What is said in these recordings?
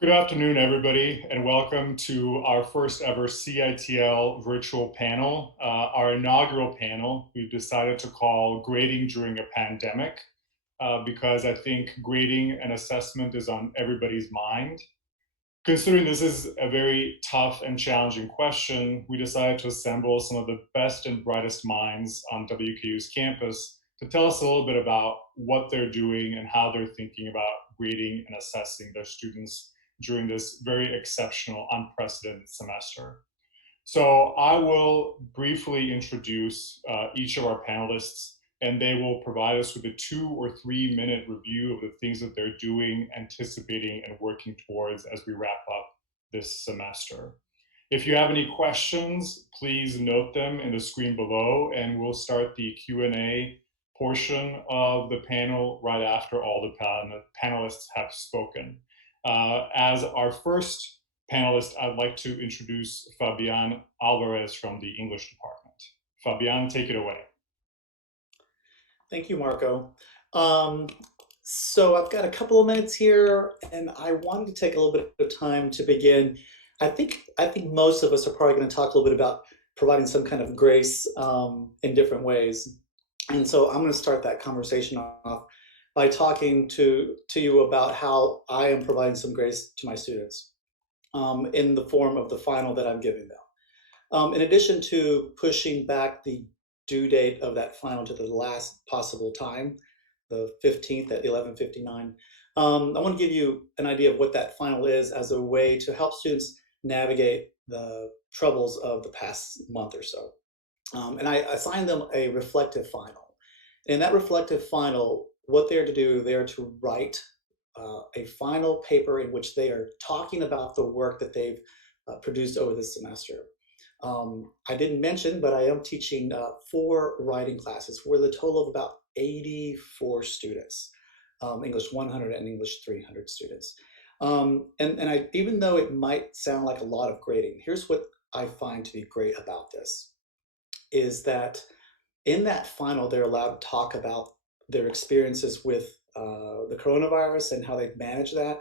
Good afternoon, everybody, and welcome to our first ever CITL virtual panel, our inaugural panel we've decided to call Grading During a Pandemic, because I think grading and assessment is on everybody's mind. Considering this is a very tough and challenging question, we decided to assemble some of the best and brightest minds on WKU's campus to tell us a little bit about what they're doing and how they're thinking about grading and assessing their students during this very exceptional, unprecedented semester. So I will briefly introduce each of our panelists, and they will provide us with a 2 or 3 minute review of the things that they're doing, anticipating, and working towards as we wrap up this semester. If you have any questions, please note them in the screen below, and we'll start the Q&A portion of the panel right after all the panelists have spoken. As our first panelist, I'd like to introduce Fabian Alvarez from the English department. Fabian, take it away. Thank you, Marco. So I've got a couple of minutes here, and I wanted to take a little bit of time to begin. I think most of us are probably going to talk a little bit about providing some kind of grace in different ways. And so I'm going to start that conversation off by talking to you about how I am providing some grace to my students in the form of the final that I'm giving them. In addition to pushing back the due date of that final to the last possible time, the 15th at 11:59. I want to give you an idea of what that final is as a way to help students navigate the troubles of the past month or so. And I assigned them a reflective final. In that reflective final, what they're to do, they're to write a final paper in which they are talking about the work that they've produced over this semester. I didn't mention, but I am teaching 4 writing classes with a total of about 84 students, English 100 and English 300 students. Even though it might sound like a lot of grading, here's what I find to be great about this, is that in that final, they're allowed to talk about their experiences with the coronavirus and how they've managed that.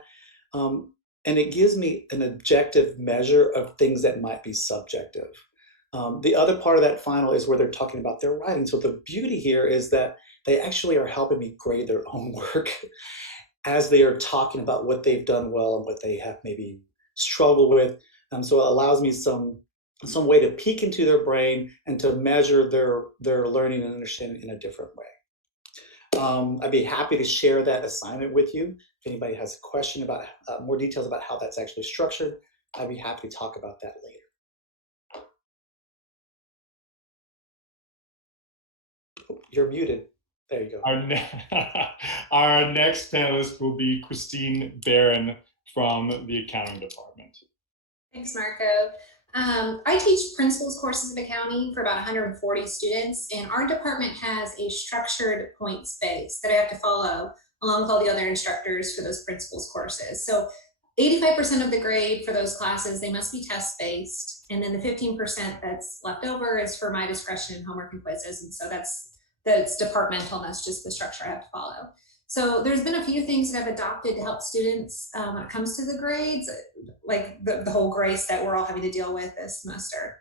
And it gives me an objective measure of things that might be subjective. The other part of that final is where they're talking about their writing. So the beauty here is that they actually are helping me grade their own work as they are talking about what they've done well and what they have maybe struggled with. So it allows me some way to peek into their brain and to measure their learning and understanding in a different way. I'd be happy to share that assignment with you. If anybody has a question about more details about how that's actually structured, I'd be happy to talk about that later. Oh, you're muted. There you go. Our next panelist will be Christine Barron from the accounting department. Thanks, Marco. I teach principles courses of accounting for about 140 students, and our department has a structured points base that I have to follow along with all the other instructors for those principles courses. So 85% of the grade for those classes, they must be test-based, and then the 15% that's left over is for my discretion in homework and quizzes, and so that's departmental, and that's just the structure I have to follow. So there's been a few things that I've adopted to help students when it comes to the grades, like the whole grace that we're all having to deal with this semester.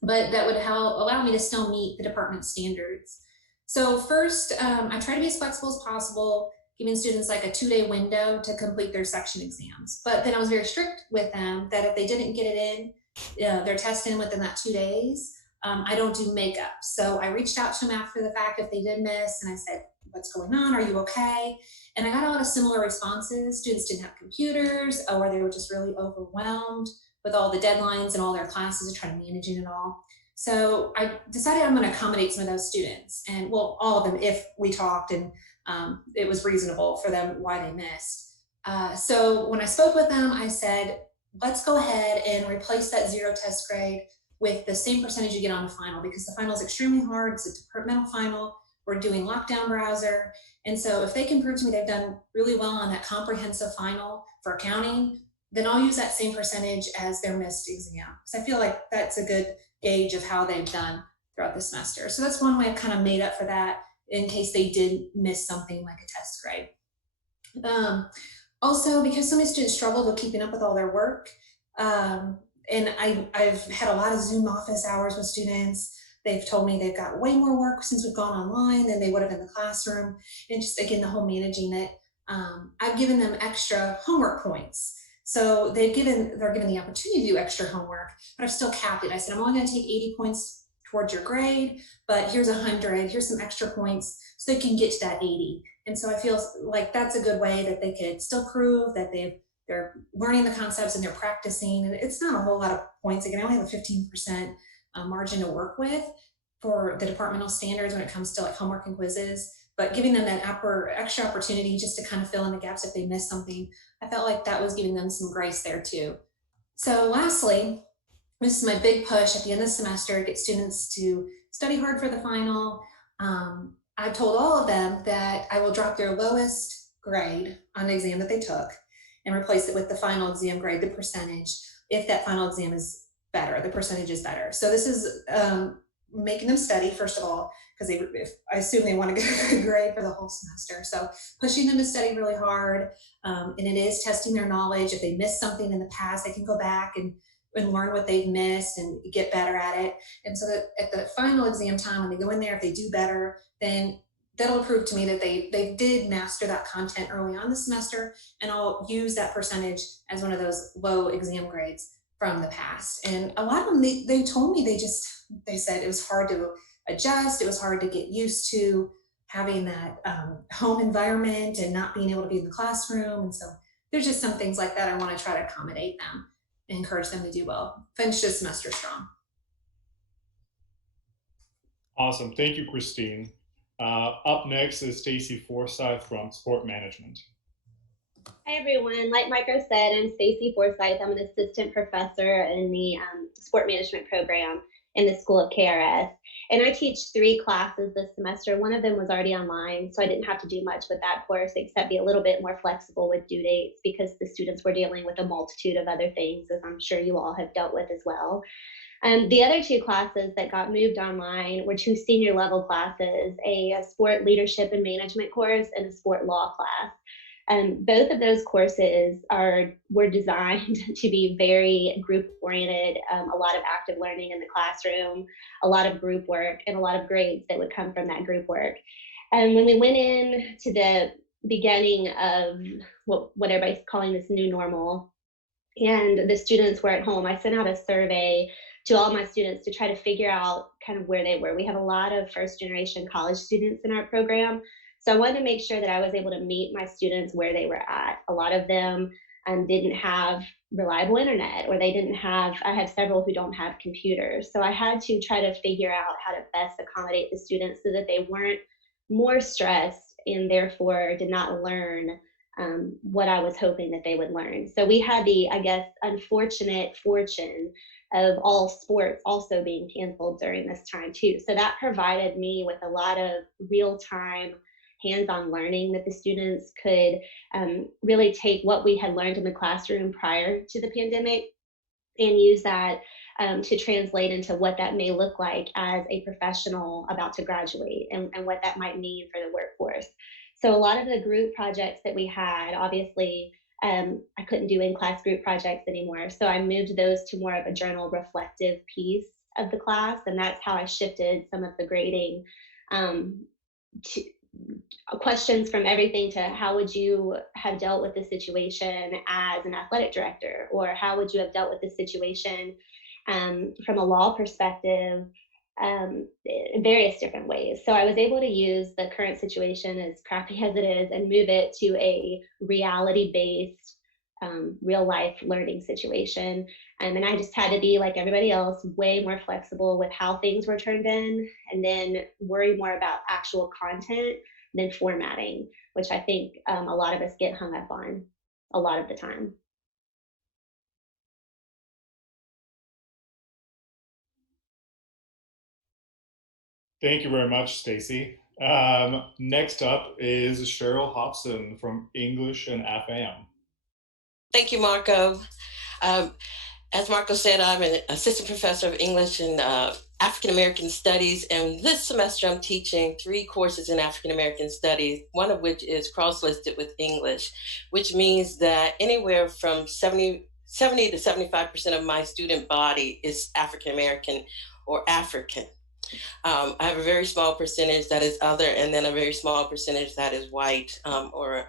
But that would allow me to still meet the department standards. So first, I try to be as flexible as possible, giving students like a 2-day window to complete their section exams. But then I was very strict with them that if they didn't get it in, their test in within that 2 days, I don't do makeup. So I reached out to them after the fact if they did miss, and I said, what's going on? Are you okay? And I got a lot of similar responses. Students didn't have computers, or they were just really overwhelmed with all the deadlines and all their classes and trying to manage it all. So I decided I'm going to accommodate some of those students, and well, all of them if we talked and it was reasonable for them why they missed. So when I spoke with them, I said, let's go ahead and replace that 0 test grade with the same percentage you get on the final, because the final is extremely hard. It's a departmental final. We're doing lockdown browser. And so if they can prove to me they've done really well on that comprehensive final for accounting, then I'll use that same percentage as their missed exam. So I feel like that's a good gauge of how they've done throughout the semester. So that's one way I've kind of made up for that in case they did miss something like a test grade. Also, because so many students struggled with keeping up with all their work, and I've had a lot of Zoom office hours with students. They've told me they've got way more work since we've gone online than they would have in the classroom. And just again, the whole managing it. I've given them extra homework points. So they're given the opportunity to do extra homework, but I've still capped it. I said, I'm only going to take 80 points towards your grade, but here's 100, here's some extra points so they can get to that 80. And so I feel like that's a good way that they could still prove that they're learning the concepts and they're practicing. And it's not a whole lot of points. Again, I only have a 15% margin to work with for the departmental standards when it comes to like homework and quizzes. But giving them that extra opportunity just to kind of fill in the gaps if they miss something, I felt like that was giving them some grace there too. So lastly, this is my big push at the end of the semester, get students to study hard for the final. I've told all of them that I will drop their lowest grade on the exam that they took and replace it with the final exam grade, the percentage, if that final exam is better, the percentage is better. So this is making them study, first of all, because I assume they want to get a good grade for the whole semester. So pushing them to study really hard, and it is testing their knowledge. If they missed something in the past, they can go back and learn what they've missed and get better at it. And so that at the final exam time, when they go in there, if they do better, then that'll prove to me that they did master that content early on the semester, and I'll use that percentage as one of those low exam grades from the past. And a lot of them, they told me they said it was hard to adjust, it was hard to get used to having that home environment and not being able to be in the classroom. And so there's just some things like that I want to try to accommodate them and encourage them to do well, finish this semester strong. Awesome. Thank you, Christine. Up next is Stacey Forsythe from Sport Management. Hi everyone, like Marco said, I'm Stacey Forsythe. I'm an assistant professor in the sport management program in the School of KRS. And I teach 3 classes this semester. One of them was already online, so I didn't have to do much with that course except be a little bit more flexible with due dates because the students were dealing with a multitude of other things, as I'm sure you all have dealt with as well. The other 2 classes that got moved online were 2 senior level classes, a sport leadership and management course and a sport law class. Both of those courses were designed to be very group oriented, a lot of active learning in the classroom, a lot of group work, and a lot of grades that would come from that group work. And when we went in to the beginning of what everybody's calling this new normal, and the students were at home, I sent out a survey to all my students to try to figure out kind of where they were. We have a lot of first generation college students in our program. So I wanted to make sure that I was able to meet my students where they were at. A lot of them didn't have reliable internet, or I have several who don't have computers. So I had to try to figure out how to best accommodate the students so that they weren't more stressed and therefore did not learn what I was hoping that they would learn. So we had the, I guess, unfortunate fortune of all sports also being canceled during this time too. So that provided me with a lot of real-time hands-on learning that the students could really take what we had learned in the classroom prior to the pandemic and use that to translate into what that may look like as a professional about to graduate and what that might mean for the workforce. So a lot of the group projects that we had, obviously, I couldn't do in-class group projects anymore. So I moved those to more of a journal reflective piece of the class. And that's how I shifted some of the grading to questions from everything to how would you have dealt with this situation as an athletic director, or how would you have dealt with this situation from a law perspective, in various different ways. So I was able to use the current situation, as crappy as it is, and move it to a reality-based, real-life learning situation. And I just had to be, like everybody else, way more flexible with how things were turned in, and then worry more about actual content than formatting, which I think a lot of us get hung up on a lot of the time. Thank you very much, Stacey. Next up is Cheryl Hopson from English and FM. Thank you, Marco. As Marco said, I'm an assistant professor of English and African American Studies, and this semester I'm teaching 3 courses in African American Studies, one of which is cross-listed with English, which means that anywhere from 70 to 75% of my student body is African American or African. I have a very small percentage that is other, and then a very small percentage that is white or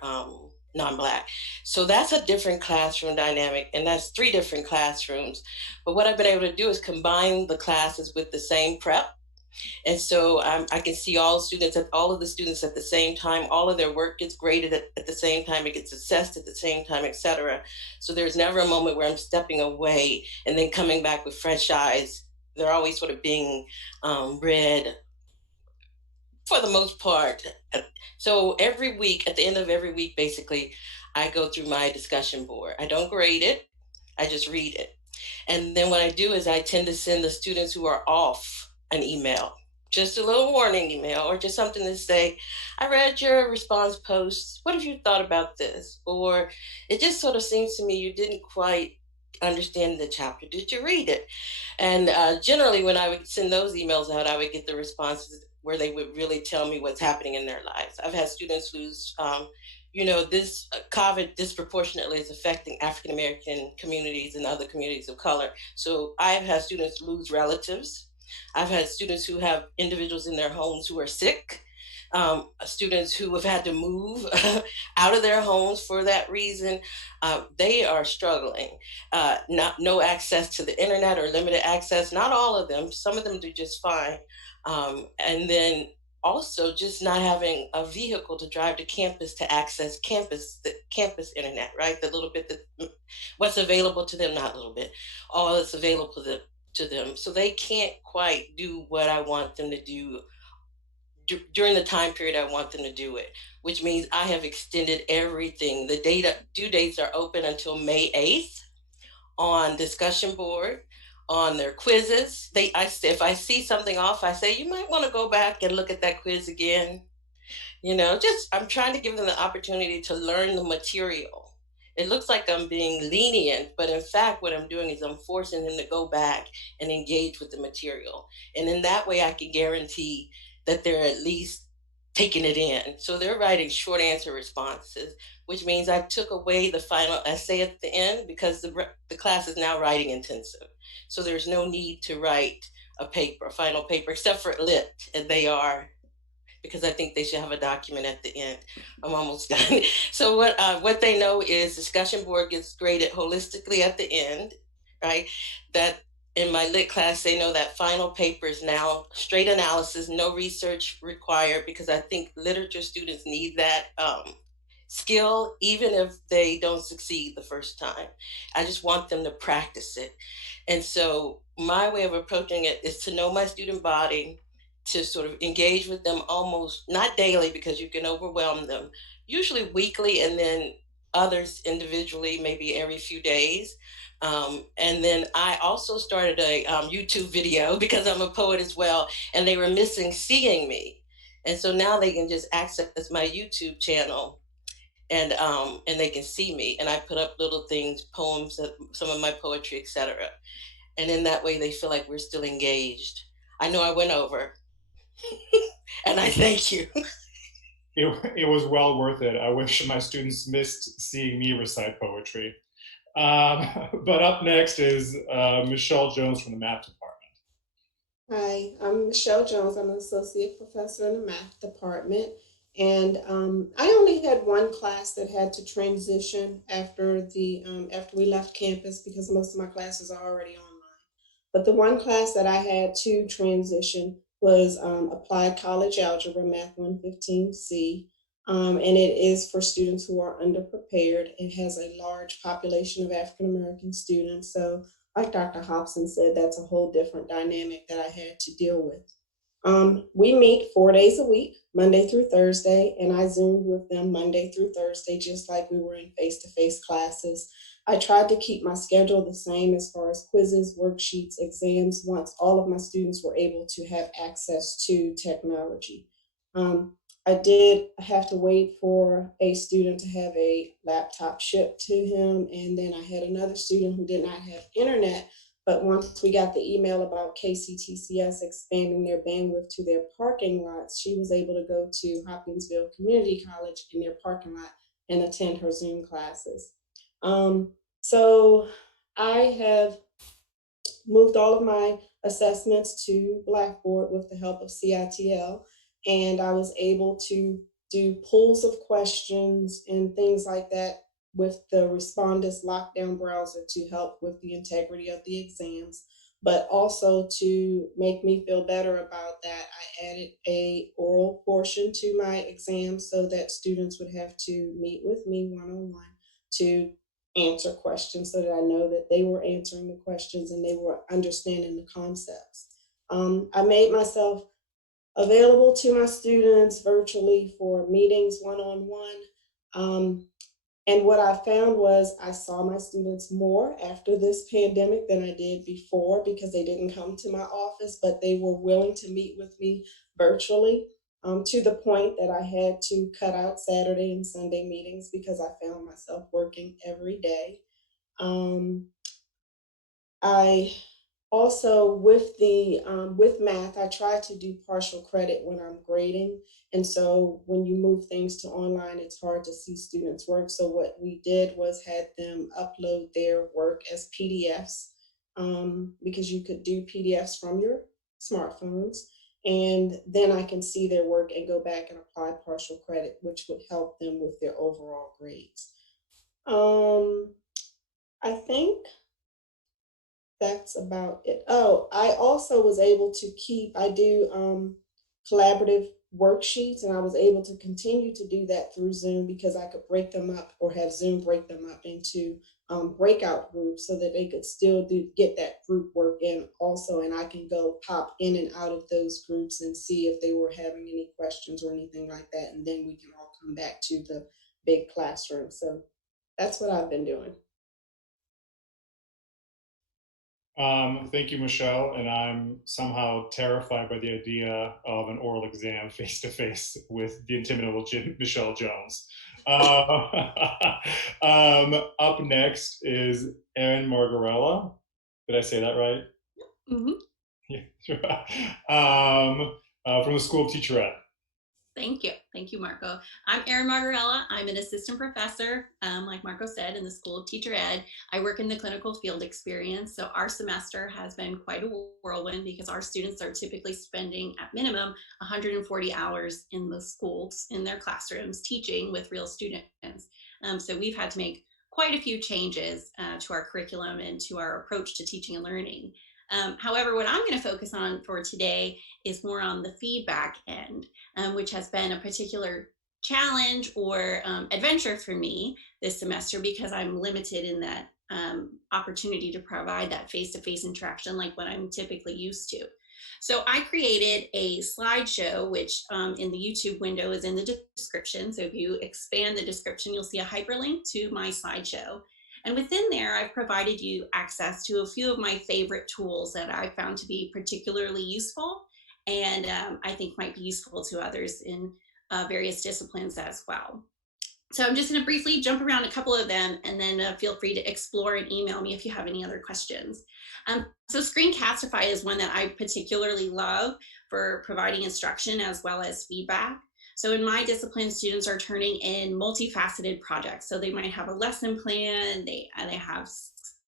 non-Black. So that's a different classroom dynamic, and that's 3 different classrooms. But what I've been able to do is combine the classes with the same prep. And so I can see all of the students at the same time. All of their work gets graded at the same time. It gets assessed at the same time, et cetera. So there's never a moment where I'm stepping away and then coming back with fresh eyes. They're always sort of being read for the most part. So every week, at the end of every week, basically, I go through my discussion board. I don't grade it, I just read it. And then what I do is I tend to send the students who are off an email, just a little warning email, or just something to say, I read your response post. What have you thought about this? Or it just sort of seems to me you didn't quite understand the chapter. Did you read it? And generally, when I would send those emails out, I would get the responses where they would really tell me what's happening in their lives. I've had students whose this COVID disproportionately is affecting African American communities and other communities of color. So I've had students lose relatives. I've had students who have individuals in their homes who are sick. Students who have had to move out of their homes for that reason. They are struggling. No access to the internet or limited access. Not all of them. Some of them do just fine. And then also just not having a vehicle to drive to campus to access the campus internet, right? The little bit that what's available to them, not a little bit, all that's available to them. So they can't quite do what I want them to do during the time period I want them to do it, which means I have extended everything. The due dates are open until May 8th on discussion board, on their quizzes. If I see something off, I say, you might want to go back and look at that quiz again. I'm trying to give them the opportunity to learn the material. It looks like I'm being lenient, but in fact, what I'm doing is I'm forcing them to go back and engage with the material. And in that way, I can guarantee that they're at least taking it in. So they're writing short answer responses, which means I took away the final essay at the end because the class is now writing intensive. So there's no need to write a final paper, except for lit, and they are, because I think they should have a document at the end. I'm almost done. So what they know is discussion board gets graded holistically at the end, right? That in my lit class, they know that final paper is now straight analysis, no research required, because I think literature students need that skill, even if they don't succeed the first time. I just want them to practice it. And so my way of approaching it is to know my student body, to sort of engage with them almost not daily because you can overwhelm them, usually weekly, and then others individually, maybe every few days. And then I also started a YouTube video because I'm a poet as well, and they were missing seeing me. And so now they can just access my YouTube channel and they can see me. And I put up little things, poems, some of my poetry, etc. And in that way, they feel like we're still engaged. I know I went over, and I thank you. It was well worth it. I wish my students missed seeing me recite poetry. But up next is Michelle Jones from the math department. Hi, I'm Michelle Jones. I'm an associate professor in the math department. And I only had one class that had to transition after we left campus because most of my classes are already online. But the one class that I had to transition was Applied College Algebra, Math 115C. And it is for students who are underprepared. It has a large population of African American students. So like Dr. Hopson said, that's a whole different dynamic that I had to deal with. We meet 4 days a week, Monday through Thursday, and I Zoomed with them Monday through Thursday, just like we were in face-to-face classes. I tried to keep my schedule the same as far as quizzes, worksheets, exams, once all of my students were able to have access to technology. I did have to wait for a student to have a laptop shipped to him, and then I had another student who did not have internet. But once we got the email about KCTCS expanding their bandwidth to their parking lots, she was able to go to Hopkinsville Community College in their parking lot and attend her Zoom classes. So I have moved all of my assessments to Blackboard with the help of CITL, and I was able to do pools of questions and things like that with the Respondus lockdown browser to help with the integrity of the exams. But also to make me feel better about that, I added a oral portion to my exam so that students would have to meet with me one-on-one to answer questions so that I know that they were answering the questions and they were understanding the concepts. I made myself available to my students virtually for meetings one-on-one. And what I found was I saw my students more after this pandemic than I did before because they didn't come to my office, but they were willing to meet with me virtually, to the point that I had to cut out Saturday and Sunday meetings because I found myself working every day. I also, with math, I try to do partial credit when I'm grading. And so when you move things to online, it's hard to see students' work. So what we did was had them upload their work as PDFs, because you could do PDFs from your smartphones. And then I can see their work and go back and apply partial credit, which would help them with their overall grades. I think that's about it. Oh, I also was able to I do collaborative worksheets, and I was able to continue to do that through Zoom because I could break them up or have Zoom break them up into breakout groups so that they could still get that group work in also. And I can go pop in and out of those groups and see if they were having any questions or anything like that. And then we can all come back to the big classroom. So that's what I've been doing. Thank you, Michelle. And I'm somehow terrified by the idea of an oral exam face-to-face with the intimidable Michelle Jones. Up next is Erin Margaery. Did I say that right? Mm-hmm. Yeah. From the School of Teacher Ed. Thank you. Thank you, Marco. I'm Erin Margaery. I'm an assistant professor, like Marco said, in the School of Teacher Ed. I work in the clinical field experience. So our semester has been quite a whirlwind because our students are typically spending at minimum 140 hours in the schools, in their classrooms, teaching with real students. So we've had to make quite a few changes to our curriculum and to our approach to teaching and learning. However, what I'm going to focus on for today is more on the feedback end, which has been a particular challenge or adventure for me this semester because I'm limited in that opportunity to provide that face-to-face interaction like what I'm typically used to. So I created a slideshow, which in the YouTube window is in the description. So if you expand the description, you'll see a hyperlink to my slideshow. And within there, I've provided you access to a few of my favorite tools that I found to be particularly useful and I think might be useful to others in various disciplines as well. So I'm just going to briefly jump around a couple of them and then feel free to explore and email me if you have any other questions. So Screencastify is one that I particularly love for providing instruction as well as feedback. So in my discipline, students are turning in multifaceted projects. So they might have a lesson plan, they have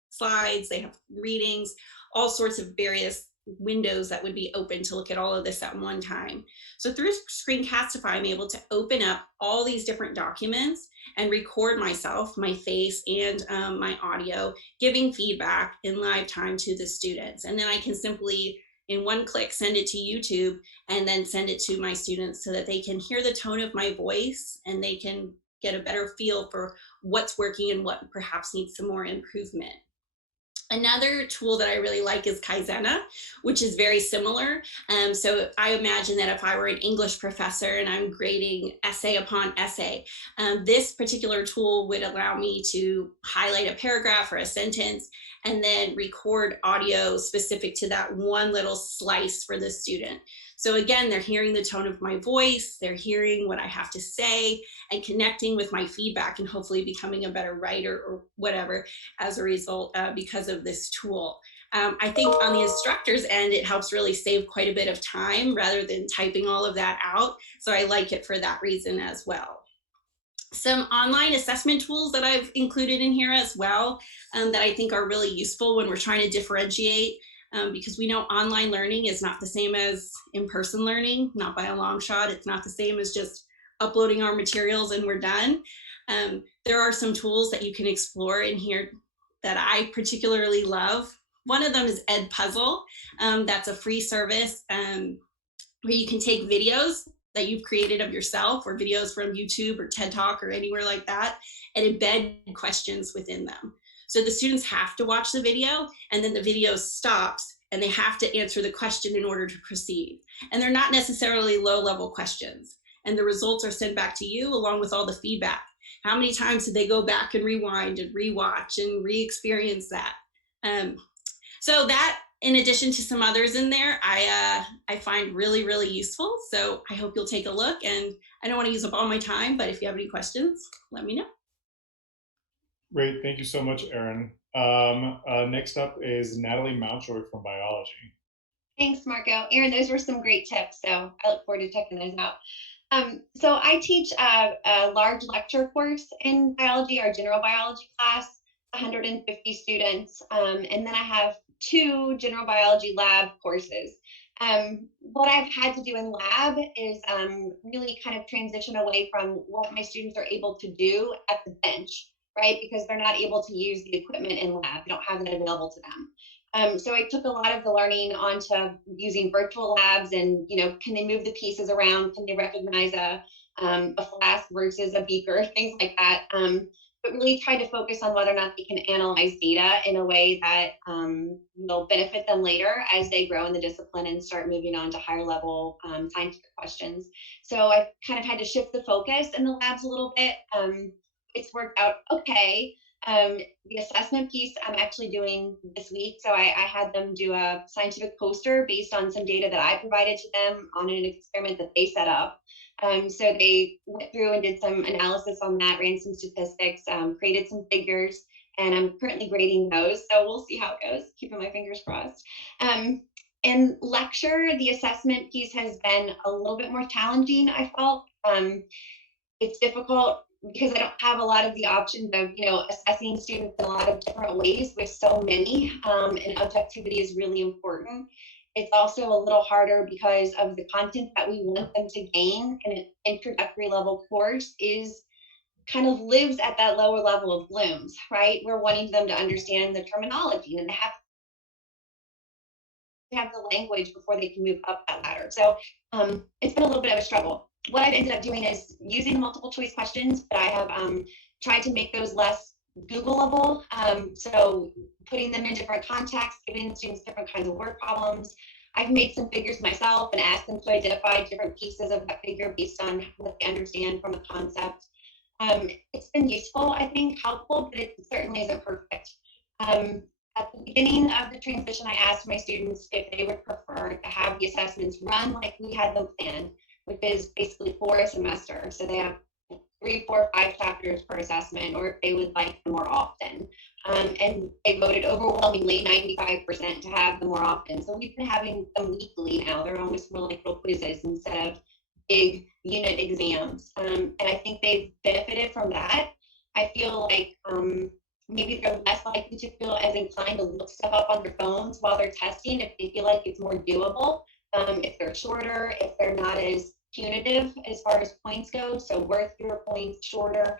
slides, they have readings, all sorts of various windows that would be open to look at all of this at one time. So through Screencastify, I'm able to open up all these different documents and record myself, my face, and my audio, giving feedback in live time to the students. And then I can simply, in one click, send it to YouTube and then send it to my students so that they can hear the tone of my voice and they can get a better feel for what's working and what perhaps needs some more improvement. Another tool that I really like is Kaizena, which is very similar. So I imagine that if I were an English professor and I'm grading essay upon essay, this particular tool would allow me to highlight a paragraph or a sentence and then record audio specific to that one little slice for the student. So again, they're hearing the tone of my voice, they're hearing what I have to say, and connecting with my feedback, and hopefully becoming a better writer or whatever as a result because of this tool. I think on the instructor's end, it helps really save quite a bit of time rather than typing all of that out. So I like it for that reason as well. Some online assessment tools that I've included in here as well that I think are really useful when we're trying to differentiate, because we know online learning is not the same as in-person learning, not by a long shot. It's not the same as just uploading our materials and we're done. There are some tools that you can explore in here that I particularly love. One of them is Edpuzzle. That's a free service where you can take videos that you've created of yourself or videos from YouTube or TED Talk or anywhere like that and embed questions within them. So the students have to watch the video and then the video stops and they have to answer the question in order to proceed. And they're not necessarily low-level questions. And the results are sent back to you along with all the feedback. How many times did they go back and rewind and rewatch and re-experience that? So that, in addition to some others in there, I find really, really useful. So I hope you'll take a look. And I don't want to use up all my time, but if you have any questions, let me know. Great, thank you so much, Erin. Next up is Natalie Mountjoy from biology. Thanks, Marco. Erin, those were some great tips, so I look forward to checking those out. So I teach a large lecture course in biology, our general biology class, 150 students, and then I have 2 general biology lab courses. What I've had to do in lab is really kind of transition away from what my students are able to do at the bench, right? Because they're not able to use the equipment in lab. They don't have it available to them. So I took a lot of the learning onto using virtual labs and, you know, can they move the pieces around? Can they recognize a flask versus a beaker, things like that. But really try to focus on whether or not they can analyze data in a way that will benefit them later as they grow in the discipline and start moving on to higher level scientific questions. So I kind of had to shift the focus in the labs a little bit. It's worked out okay. The assessment piece I'm actually doing this week. So I had them do a scientific poster based on some data that I provided to them on an experiment that they set up. So they went through and did some analysis on that, ran some statistics, created some figures, and I'm currently grading those. So we'll see how it goes, keeping my fingers crossed. In lecture, the assessment piece has been a little bit more challenging, I felt. It's difficult because I don't have a lot of the options of, you know, assessing students in a lot of different ways with so many, and objectivity is really important. It's also a little harder because of the content that we want them to gain in an introductory level course is kind of lives at that lower level of Bloom's, right? We're wanting them to understand the terminology and have the language before they can move up that ladder. So it's been a little bit of a struggle. What I've ended up doing is using the multiple choice questions, but I have tried to make those less Googleable. So putting them in different contexts, giving students different kinds of word problems. I've made some figures myself and asked them to identify different pieces of that figure based on what they understand from the concept. It's been useful, I think, helpful, but it certainly isn't perfect. At the beginning of the transition, I asked my students if they would prefer to have the assessments run like we had them planned, which is basically 4 a semester. So they have 3, 4, 5 chapters per assessment, or if they would like them more often. And they voted overwhelmingly 95% to have them more often. So we've been having them weekly now. They're almost more like little quizzes instead of big unit exams. And I think they've benefited from that. I feel like maybe they're less likely to feel as inclined to look stuff up on their phones while they're testing if they feel like it's more doable. If they're shorter, if they're not as punitive as far as points go, so worth your points, shorter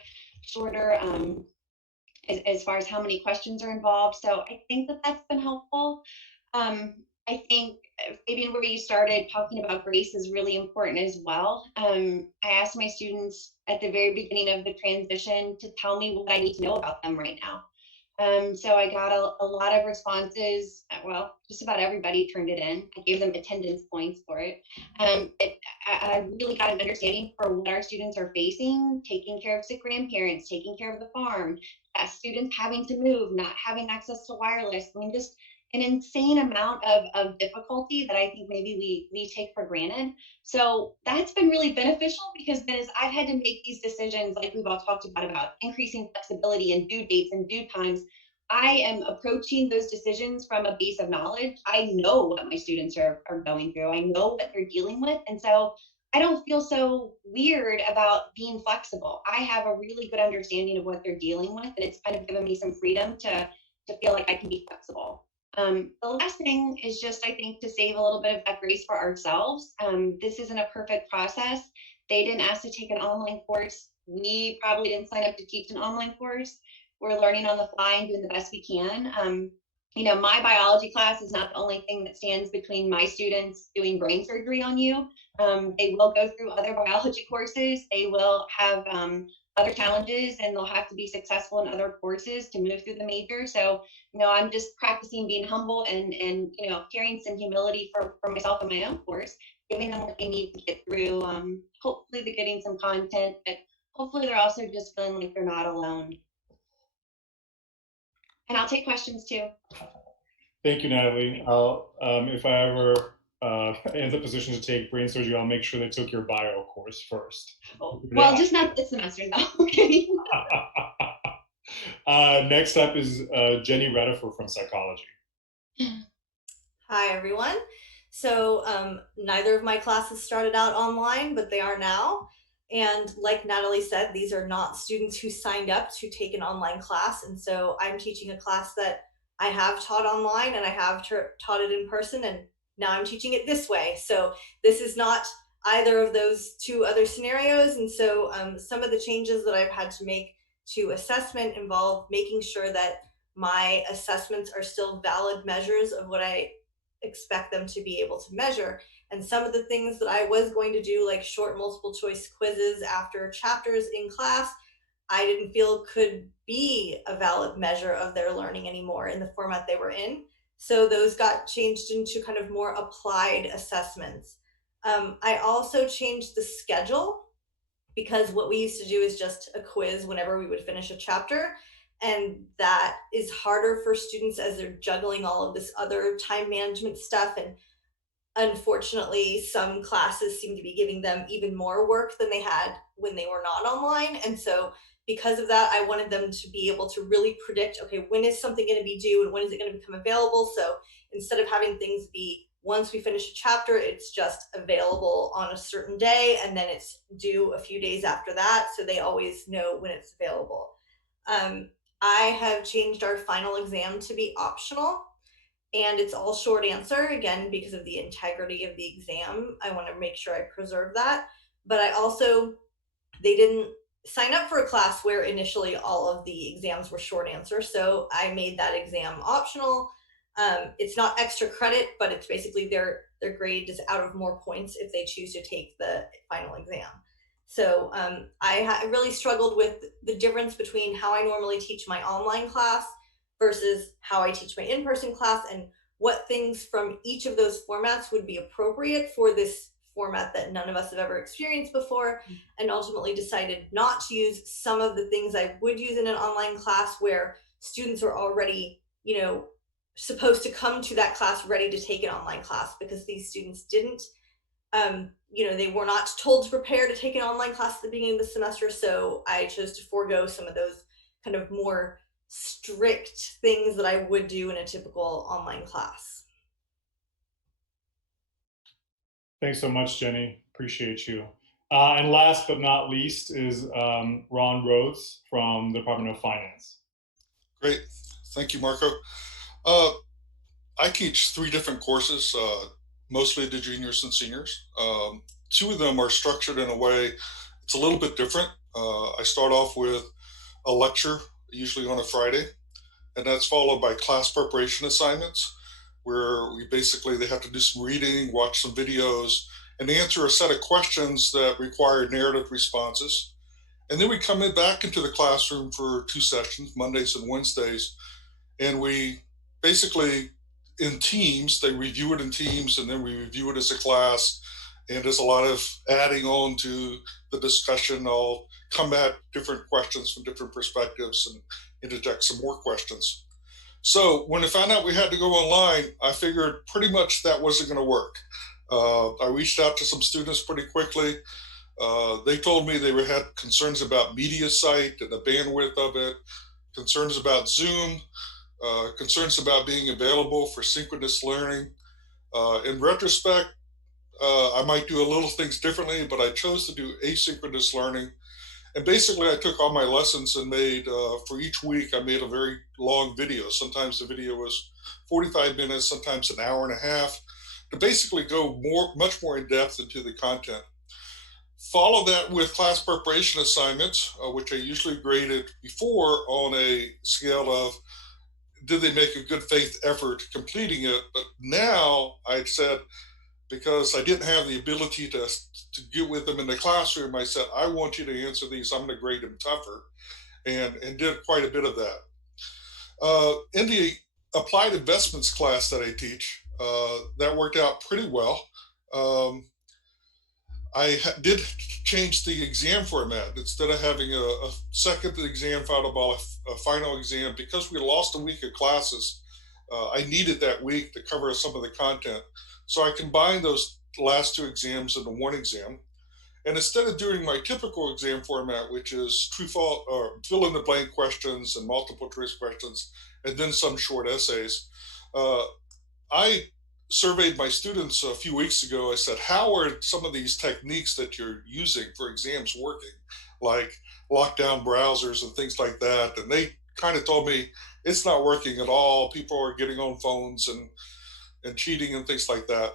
as far as how many questions are involved. So I think that that's been helpful. I think, Fabian, where you started talking about grace is really important as well. I asked my students at the very beginning of the transition to tell me what I need to know about them right now. So I got a lot of responses. Well, just about everybody turned it in. I gave them attendance points for it. I really got an understanding for what our students are facing, taking care of sick grandparents, taking care of the farm, students having to move, not having access to wireless. I mean, just an insane amount of difficulty that I think maybe we take for granted. So that's been really beneficial, because then as I've had to make these decisions, like we've all talked about increasing flexibility and due dates and due times, I am approaching those decisions from a base of knowledge. I know what my students are going through. I know what they're dealing with. And so I don't feel so weird about being flexible. I have a really good understanding of what they're dealing with, and it's kind of given me some freedom to feel like I can be flexible. The last thing is just, I think, to save a little bit of that grace for ourselves. This isn't a perfect process. They didn't ask to take an online course. We probably didn't sign up to teach an online course. We're learning on the fly and doing the best we can. My biology class is not the only thing that stands between my students doing brain surgery on you. They will go through other biology courses. They will have other challenges, and they'll have to be successful in other courses to move through the major. So, I'm just practicing being humble and carrying some humility for myself and my own course, giving them what they need to get through. Hopefully they're getting some content, but hopefully they're also just feeling like they're not alone. And I'll take questions too. Thank you, Natalie. If I ever in the position to take brain surgery, I'll make sure they took your bio course first. Oh, well, just not this semester, though. Okay. Next up is Jenni Redifer from Psychology. Hi, everyone. So neither of my classes started out online, but they are now. And like Natalie said, these are not students who signed up to take an online class. And so I'm teaching a class that I have taught online, and I have taught it in person, and now I'm teaching it this way. So this is not either of those two other scenarios. And so some of the changes that I've had to make to assessment involve making sure that my assessments are still valid measures of what I expect them to be able to measure. And some of the things that I was going to do, like short multiple choice quizzes after chapters in class, I didn't feel could be a valid measure of their learning anymore in the format they were in. So those got changed into kind of more applied assessments. I also changed the schedule, because what we used to do is just a quiz whenever we would finish a chapter. And that is harder for students as they're juggling all of this other time management stuff. And unfortunately, some classes seem to be giving them even more work than they had when they were not online. And so because of that, I wanted them to be able to really predict, okay, when is something going to be due and when is it going to become available? So instead of having things be once we finish a chapter, it's just available on a certain day, and then it's due a few days after that. So they always know when it's available. I have changed our final exam to be optional, and it's all short answer, again, because of the integrity of the exam. I want to make sure I preserve that. But I also, they didn't sign up for a class where initially all of the exams were short answer. So I made that exam optional. It's not extra credit, but it's basically their grade is out of more points if they choose to take the final exam. So I really struggled with the difference between how I normally teach my online class versus how I teach my in-person class, and what things from each of those formats would be appropriate for this format that none of us have ever experienced before, and ultimately decided not to use some of the things I would use in an online class where students are already, supposed to come to that class ready to take an online class, because these students didn't. They were not told to prepare to take an online class at the beginning of the semester, so I chose to forego some of those kind of more strict things that I would do in a typical online class. Thanks so much, Jenni. Appreciate you. And last but not least is Ron Rhodes from the Department of Finance. Great. Thank you, Marco. I teach 3 different courses, mostly to juniors and seniors. 2 of them are structured in a way it's a little bit different. I start off with a lecture, usually on a Friday, and that's followed by class preparation assignments, where they have to do some reading, watch some videos, and answer a set of questions that require narrative responses. And then we come back into the classroom for 2 sessions, Mondays and Wednesdays, and we basically, in teams, they review it in teams, and then we review it as a class. And there's a lot of adding on to the discussion. I'll come at different questions from different perspectives and interject some more questions. So when I found out we had to go online, I figured pretty much that wasn't going to work. I reached out to some students pretty quickly. They told me they had concerns about MediaSite and the bandwidth of it, concerns about Zoom, concerns about being available for synchronous learning. In retrospect, I might do a little things differently, but I chose to do asynchronous learning. And basically, I took all my lessons and made, for each week, I made a very long video. Sometimes the video was 45 minutes, sometimes an hour and a half, to basically go much more in depth into the content. Follow that with class preparation assignments, which I usually graded before on a scale of, did they make a good faith effort completing it? But now I said, because I didn't have the ability to get with them in the classroom, I said, I want you to answer these. I'm going to grade them tougher, and did quite a bit of that. In the applied investments class that I teach, that worked out pretty well. I did change the exam format. Instead of having a second exam followed by a final exam, because we lost a week of classes, I needed that week to cover some of the content. So I combined those last 2 exams into one exam. And instead of doing my typical exam format, which is true, false, or fill in the blank questions and multiple choice questions, and then some short essays, I surveyed my students a few weeks ago. I said, how are some of these techniques that you're using for exams working, like lockdown browsers and things like that? And they kind of told me it's not working at all. People are getting on phones and cheating and things like that.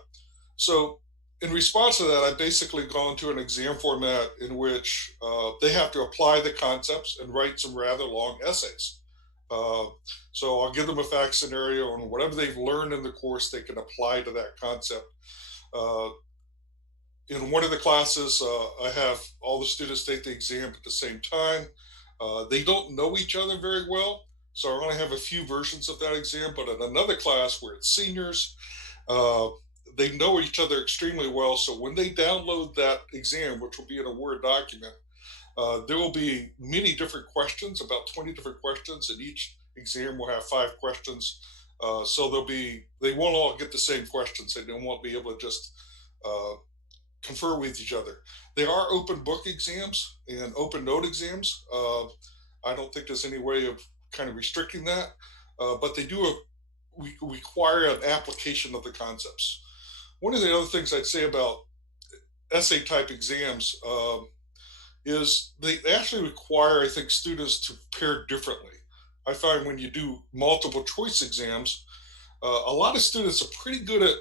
So in response to that, I've basically gone to an exam format in which they have to apply the concepts and write some rather long essays. So I'll give them a fact scenario, and whatever they've learned in the course, they can apply to that concept. In one of the classes, I have all the students take the exam at the same time. They don't know each other very well, so I only have a few versions of that exam. But in another class where it's seniors, they know each other extremely well. So when they download that exam, which will be in a Word document, there will be many different questions, about 20 different questions, and each exam will have 5 questions. So they won't all get the same questions. They won't be able to just confer with each other. They are open book exams and open note exams. I don't think there's any way of kind of restricting that, but they do require an application of the concepts. One of the other things I'd say about essay type exams is they actually require, I think, students to prepare differently. I find when you do multiple choice exams, a lot of students are pretty good at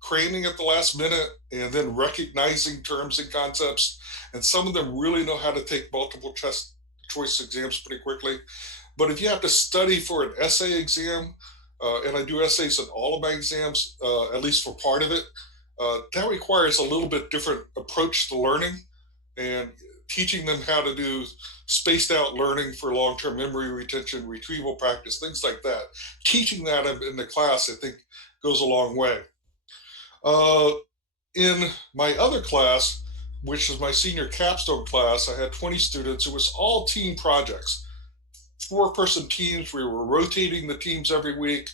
cramming at the last minute and then recognizing terms and concepts. And some of them really know how to take multiple choice exams pretty quickly. But if you have to study for an essay exam, and I do essays in all of my exams, at least for part of it, that requires a little bit different approach to learning and teaching them how to do spaced out learning for long-term memory retention, retrieval practice, things like that. Teaching that in the class, I think, goes a long way. In my other class, which is my senior capstone class, I had 20 students. It was all team projects, 4-person teams. We were rotating the teams every week.